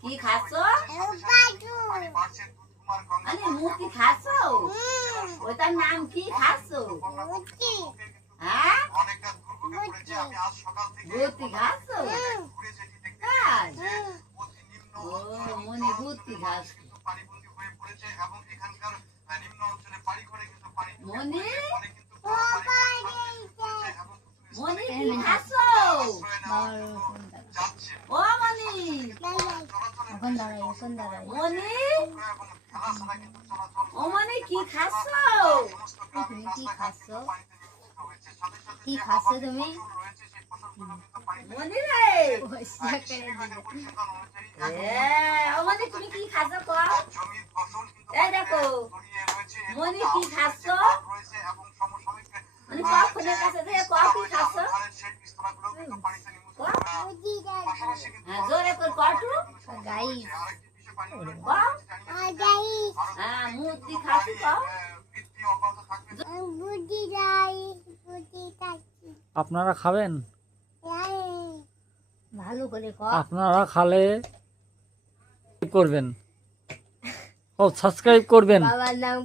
কি খাচ্ছ? আরে মুতি খাচ্ছ? ওটার নাম কি খাচ্ছ? হ্যাঁ, ভর্তি খাচ্ছ? তাই? ও মনি ভর্তি খাচ্ছ। মনি মনি কি খাচ্ছ? ও মনি মনি ও মনি কি খাচ্ছ? তুমি কি খাচ্ছ? কি খাচ্ছ তুমি? মনি রে ও মনি তুমি কি খাচ্ছ কও? এই দেখো মনি কি খাচ্ছ? মনি কও ফোনের কাছে থেকে কও কি খাচ্ছ? হ্যাঁ জোরে করে কটু গাইস কও হ্যাঁ মুতি খাচ্ছ কও আপনারা খাবেন? ভালো করে কর। আপনারা খালে করবেন ও সাবস্ক্রাইব করবেন। বাবার নাম